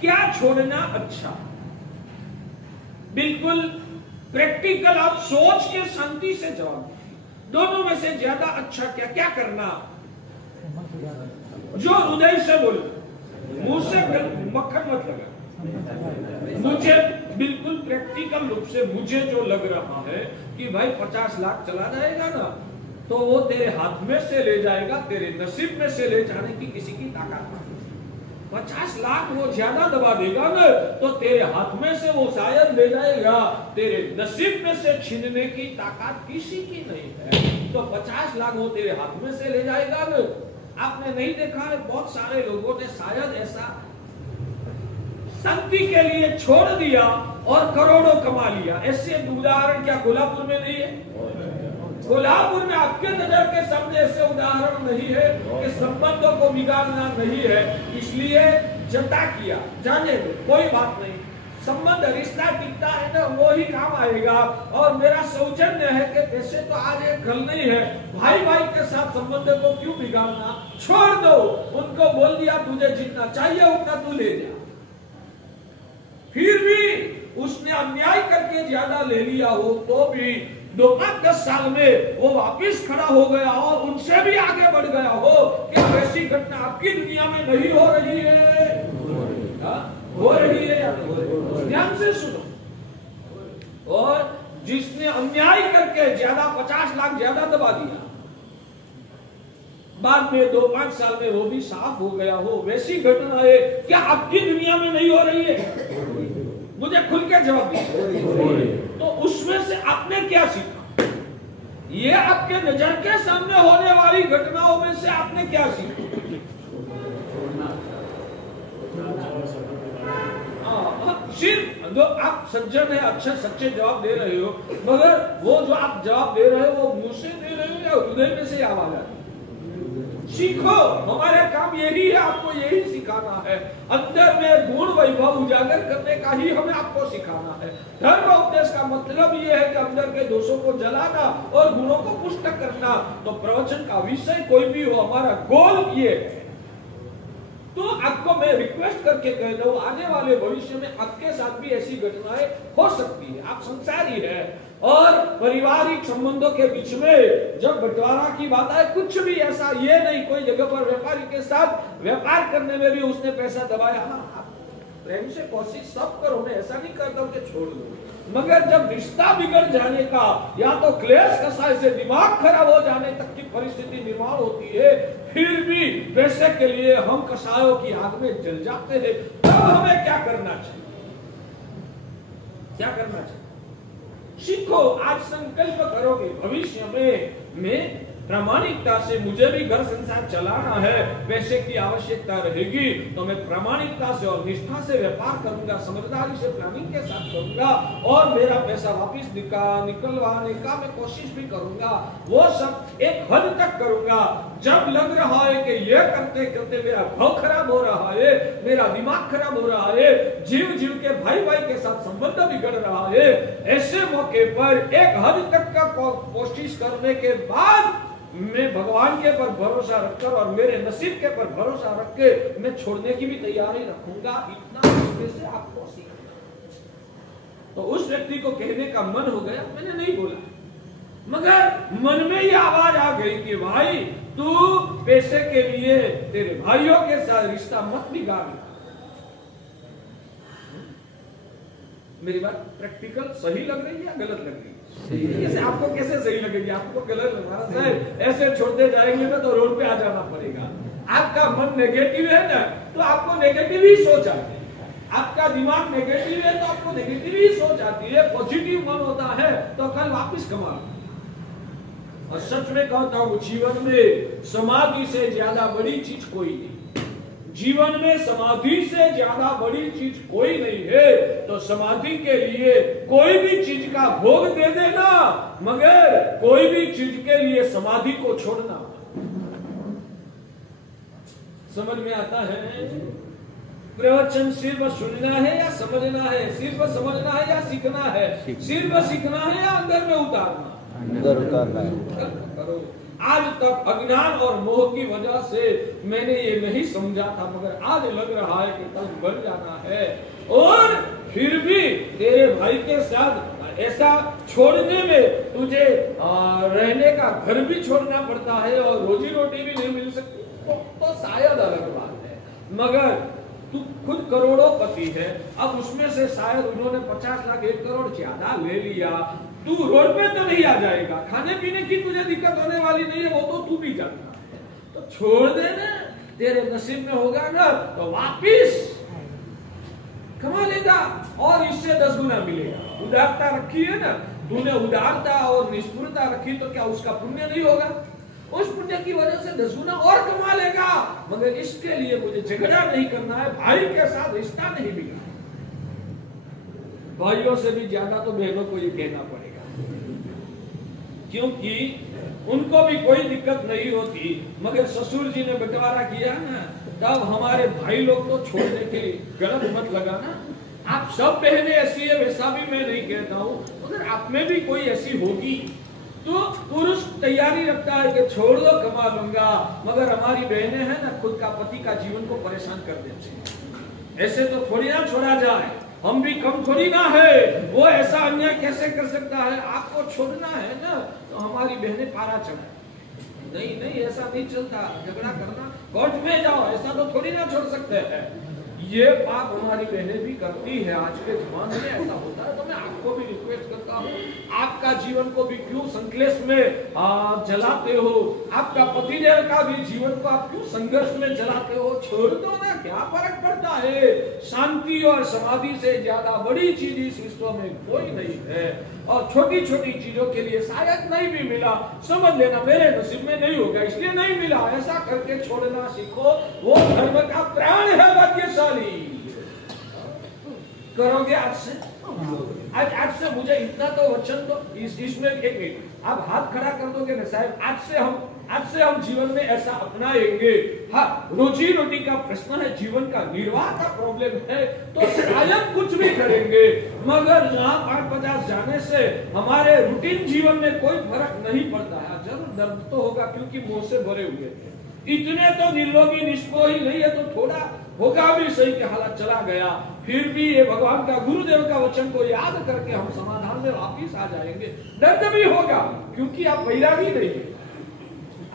क्या छोड़ना अच्छा? बिल्कुल प्रैक्टिकल, आप सोच के शांति से जवाब दीजिए। दोनों में से ज्यादा अच्छा क्या? क्या करना? जो हृदय से बोले, मुंह से मक्खन मत लगा। मुझे बिल्कुल प्रैक्टिकल रूप से मुझे जो लग रहा है कि भाई 50 लाख चला जाएगा ना, तो वो तेरे हाथ में से ले जाएगा, तेरे नसीब में से ले जाने की किसी की ताकत नहीं। 50 लाख वो ज्यादा दबा देगा ना, तो तेरे हाथ में से वो शायद ले जाएगा, तेरे नसीब में से छीनने की ताकत किसी की नहीं है। तो 50 लाख वो तेरे हाथ में से ले जाएगा ना। आपने नहीं देखा है, बहुत सारे लोगों ने शायद ऐसा शांति के लिए छोड़ दिया और करोड़ों कमा लिया। ऐसे उदाहरण क्या कोल्हापुर में नहीं है? कोल्हापुर में आपके नजर के सामने ऐसे उदाहरण नहीं है कि संबंधों को बिगाड़ना नहीं है, इसलिए जता किया, जाने दो, कोई बात नहीं। संबंध रिश्ता टिकता है ना, वो ही काम आएगा। और मेरा सौजन्य है कि पैसे तो आज एक कल नहीं है, भाई भाई के साथ संबंध को क्यों बिगाड़ना? छोड़ दो। उनको बोल दिया तुझे जितना चाहिए उतना तू ले जा, फिर भी उसने अन्याय करके ज्यादा ले लिया हो तो भी 2-5-10 साल में वो वापिस खड़ा हो गया और उनसे भी आगे बढ़ गया हो, क्या वैसी घटना आपकी दुनिया में नहीं हो रही है? हो रही है या नहीं? ध्यान से सुनो। और जिसने अन्याय करके ज्यादा 50 लाख ज्यादा दबा दिया, बाद में 2-5 साल में वो भी साफ हो गया हो, वैसी घटनाएं क्या आपकी दुनिया में नहीं हो रही है? मुझे खुल के जवाब दीजिए। तो उसमें से आपने क्या सीखा? ये आपके नजर के सामने होने वाली घटनाओं में से आपने क्या सीखा? सिर्फ जो आप सज्जन है, अच्छे सच्चे जवाब दे रहे हो, मगर वो जो आप जवाब दे रहे हो वो मुंह से दे रहे हो या हृदय में से आवाज आ रही है? सीखो, हमारा काम यही है, आपको यही सिखाना है। अंदर में गुण वैभव उजागर करने का ही हमें आपको सिखाना है। धर्म उपदेश का मतलब ये है कि अंदर के दोषों को जलाना और गुणों को पुष्ट करना। तो प्रवचन का विषय कोई भी हो, हमारा गोल ये है। तो आपको मैं रिक्वेस्ट करके कह रहा हूं, आने वाले भविष्य में आपके साथ भी ऐसी घटनाएं हो सकती है। आप संसारी है और पारिवारिक संबंधों के बीच में जब बंटवारा की बात आए, कुछ भी ऐसा ये नहीं कोई जगह पर व्यापारी के साथ व्यापार करने में भी उसने पैसा दबाया। हाँ, प्रेम से कोशिश सब करो, मैं ऐसा नहीं करता हूं कि छोड़ दो, मगर जब रिश्ता बिगड़ जाने का या तो क्लेश कसाय से दिमाग खराब हो जाने तक की परिस्थिति निर्माण होती है, फिर भी पैसे के लिए हम कसायों की आग में जल जाते हैं। तब हमें क्या करना चाहिए? क्या करना चाहिए? सीखो, आज संकल्प करोगे भविष्य में मैं प्रामाणिकता से, मुझे भी घर संसार चलाना है, पैसे की आवश्यकता रहेगी तो मैं प्रामाणिकता से और निष्ठा से व्यापार करूंगा, समझदारी से प्लानिंग के साथ करूंगा और मेरा पैसा वापस निकलवाने का मैं कोशिश भी करूंगा। वो सब एक हद तक करूंगा। जब लग रहा है कि ये करते करते मेरा भाव खराब हो रहा है, मेरा दिमाग खराब हो रहा है, जीव जीव के भाई भाई के साथ संबंध बिगड़ रहा है, ऐसे मौके पर एक हद तक का कोशिश करने के बाद मैं भगवान के पर भरोसा रखकर और मेरे नसीब के पर भरोसा रख के मैं छोड़ने की भी तैयारी रखूंगा। इतना से आपको सीखना। तो उस व्यक्ति को कहने का मन हो गया, मैंने नहीं बोला, मगर मन में ये आवाज आ गई कि भाई तू पैसे के लिए तेरे भाइयों के साथ रिश्ता मत बिगाड़। मेरी बात प्रैक्टिकल सही लग रही है या गलत लग रही है? जैसे आपको कैसे सही लगेगी? आपको गलत लग रहा है, ऐसे छोड़ते जाएंगे ना तो रोड पे आ जाना पड़ेगा। आपका मन नेगेटिव है ना, तो आपको नेगेटिव ही सोच आए। आपका दिमाग नेगेटिव है तो आपको नेगेटिव ही सोच आती है, पॉजिटिव मन होता है तो कल वापस कमा। और सच में कहता हूं, जीवन में समाधि से ज्यादा बड़ी चीज कोई नहीं। जीवन में समाधि से ज्यादा बड़ी चीज कोई नहीं है। तो समाधि के लिए कोई भी चीज का भोग दे देना, मगर कोई भी चीज के लिए समाधि को छोड़ना। समझ में आता है? प्रवचन सिर्फ सुनना है या समझना है? सिर्फ समझना है या सीखना है? सिर्फ सीखना है या अंदर में उतारना? अंदर उतारना है। करो। आज तक अज्ञान और मोह की वजह से मैंने ये नहीं समझा था, मगर आज लग रहा है कि कल बन जाना है। और फिर भी तेरे भाई के साथ ऐसा छोड़ने में तुझे रहने का घर भी छोड़ना पड़ता है और रोजी रोटी भी नहीं मिल सकती, तो शायद अलग बात है। मगर तू खुद करोड़ोंपति है, अब उसमें से शायद उन्होंने 50 लाख 1 करोड़ ज्यादा ले लिया, तू रोड पे तो नहीं आ जाएगा, खाने पीने की तुझे दिक्कत होने वाली नहीं है, वो तो तू भी जानता है। तो छोड़ देना, तेरे नसीब में होगा ना तो वापिस कमा लेगा और इससे 10 गुना मिलेगा। उदारता रखी है ना तूने, उदारता और निष्ठुरता रखी तो क्या उसका पुण्य नहीं होगा? उस पुण्य की वजह से 10 गुना और कमा लेगा। मगर इसके लिए मुझे झगड़ा नहीं करना है, भाई के साथ रिश्ता नहीं बिगाड़ना। भाइयों से भी ज्यादा तो बहनों को ये कहना पड़ेगा, क्योंकि उनको भी कोई दिक्कत नहीं होती। मगर ससुर जी ने बंटवारा किया ना, तब हमारे भाई लोग तो छोड़ने के लिए गलत मत लगाना। आप सब बहनें ऐसी है वैसा भी मैं नहीं कहता हूँ, मगर आप में भी कोई ऐसी होगी। तो पुरुष तैयारी रखता है कि छोड़ दो कमा लूंगा, मगर हमारी बहनें हैं ना खुद का पति का जीवन को परेशान कर देती हैं। ऐसे तो थोड़ी ना छोड़ा जाए, हम भी कम थोड़ी ना है। वो ऐसा अन्याय कैसे कर सकता है? आपको छोड़ना है ना तो हमारी बहनें पारा चढ़ाए। नहीं नहीं, ऐसा नहीं चलता, झगड़ा करना कोर्ट में जाओ, ऐसा तो थोड़ी ना छोड़ सकते हैं। ये पाप हमारी बहनें भी करती है, आज के जमाने में ऐसा होता है। तो मैं आपको भी रिक्वेस्ट करता हूँ, आपका जीवन को भी क्यों संकलेश में जलाते हो? आपका पतिदेव का भी जीवन को आप क्यों संघर्ष में जलाते हो? छोड़ दो ना, क्या फर्क पड़ता है? शांति और समाधि से ज्यादा बड़ी चीज इस विश्व में कोई नहीं है। और छोटी छोटी चीजों के लिए शायद नहीं भी मिला, समझ लेना मेरे नसीब में नहीं होगा इसलिए नहीं मिला, ऐसा करके छोड़ना सीखो। वो धर्म का प्राण है भाग्यशाली। करोगे आज से? आज से मुझे इतना तो वचन दो, इसमें 1 मिनट आप हाथ खड़ा कर दोगे ना साहब, आज से हम जीवन में ऐसा अपनाएंगे। हाँ, रोजी रोटी का प्रश्न है, जीवन का निर्वाह का प्रॉब्लम है, तो शायद कुछ भी करेंगे। मगर यहाँ 5-50 जाने से हमारे रूटीन जीवन में कोई फर्क नहीं पड़ता है। जरूर दर्द तो होगा, क्योंकि मोह से भरे हुए थे। इतने तो निर्लोभी निष्को ही नहीं है, तो थोड़ा होगा भी सही कि हालत चला गया। फिर भी ये भगवान का गुरुदेव का वचन को याद करके हम समाधान में वापिस आ जाएंगे। दर्द भी होगा, क्योंकि आप वैरागी नहीं है,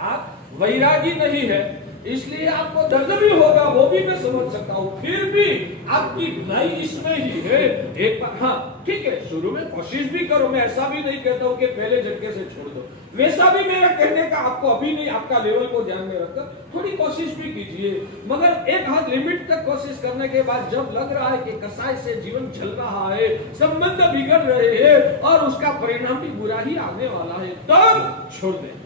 आप वैरागी नहीं है, इसलिए आपको दर्द भी होगा, वो भी मैं समझ सकता हूँ। फिर भी आपकी भलाई इसमें ही है। एक बार हाँ ठीक है, शुरू में कोशिश भी करो, मैं ऐसा भी नहीं कहता हूँ कि पहले झटके से छोड़ दो, वैसा भी मेरा कहने का आपको अभी नहीं, आपका लेवल को ध्यान में रखकर थोड़ी कोशिश भी कीजिए। मगर एक हद लिमिट तक कोशिश करने के बाद जब लग रहा है कि कसाई से जीवन चल रहा है, संबंध बिगड़ रहे हैं और उसका परिणाम भी बुरा ही आने वाला है, तब छोड़ दें।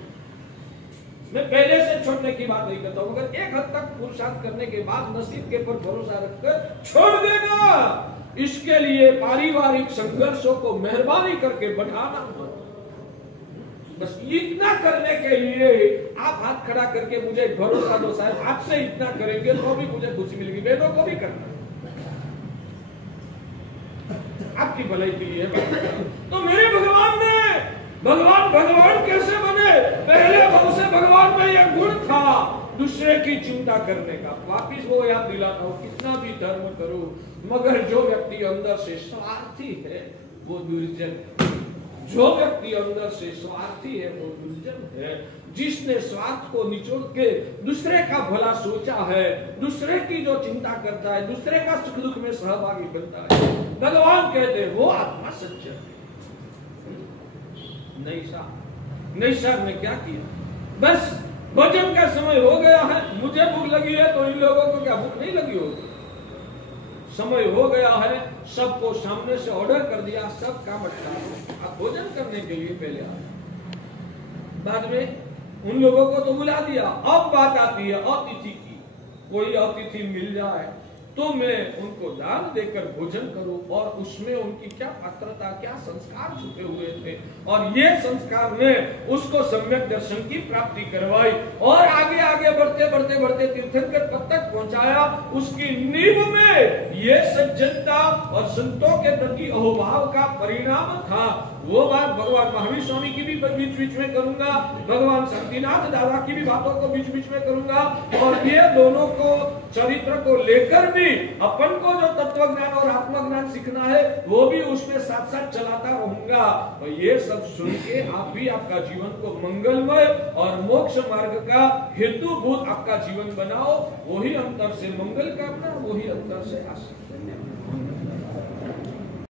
मैं पहले से छोड़ने की बात नहीं करता हूं, मगर एक हद तक पुरुषार्थ करने के बाद नसीब के पर भरोसा रखकर छोड़ देना। इसके लिए पारिवारिक संघर्षों को मेहरबानी करके बढ़ाना मत। बस इतना करने के लिए आप हाथ खड़ा करके मुझे भरोसा दो साहब, आपसे इतना करेंगे तो भी मुझे खुशी मिलेगी। बहनों को भी करना, आपकी भलाई के लिए। तो मेरे भगवान ने भगवान कैसे बने? पहले हमसे भगवान में यह गुण था, दूसरे की चिंता करने का। वापिस वो याद दिलाता हूँ, कितना भी धर्म करो, मगर जो व्यक्ति अंदर से स्वार्थी है वो दुर्जन है। जो व्यक्ति अंदर से स्वार्थी है वो दुर्जन है। जिसने स्वार्थ को निचोड़ के दूसरे का भला सोचा है, दूसरे की जो चिंता करता है, दूसरे का सुख दुख में सहभागी बनता है, भगवान कहते हैं वो आत्मा सच्चा है। नहीं साहब ने क्या किया? बस भोजन का समय हो गया है, मुझे भूख लगी है, तो इन लोगों को क्या भूख नहीं लगी होगी? समय हो गया है, सबको सामने से ऑर्डर कर दिया, सब काम अच्छा, आप भोजन करने के लिए पहले आए। बाद में उन लोगों को तो बुला दिया। अब बात आती है अतिथि की। कोई अतिथि मिल जाए तो मैं उनको दान देकर भोजन करूं, और उसमें उनकी क्या पात्रता, क्या संस्कार छुपे हुए थे, और ये संस्कार ने उसको सम्यक दर्शन की प्राप्ति करवाई, और आगे आगे बढ़ते बढ़ते बढ़ते तीर्थंकर पद तक पहुंचाया। उसकी नींव में ये सज्जनता और संतों के प्रति अहोभाव का परिणाम था। वो बात भगवान महावीर स्वामी की भी बीच बीच में करूंगा, भगवान शांतिनाथ दादा की भी बातों को बीच बीच में करूंगा, और ये दोनों को चरित्र को लेकर भी अपन को जो तत्व ज्ञान और आत्मज्ञान सीखना है वो भी उसमें साथ साथ चलाता रहूंगा। तो ये सब सुन के आप भी आपका जीवन को मंगलमय और मोक्ष मार्ग का हेतुभूत आपका जीवन बनाओ। वही अंतर से मंगल कामना, वही अंतर से आशीष।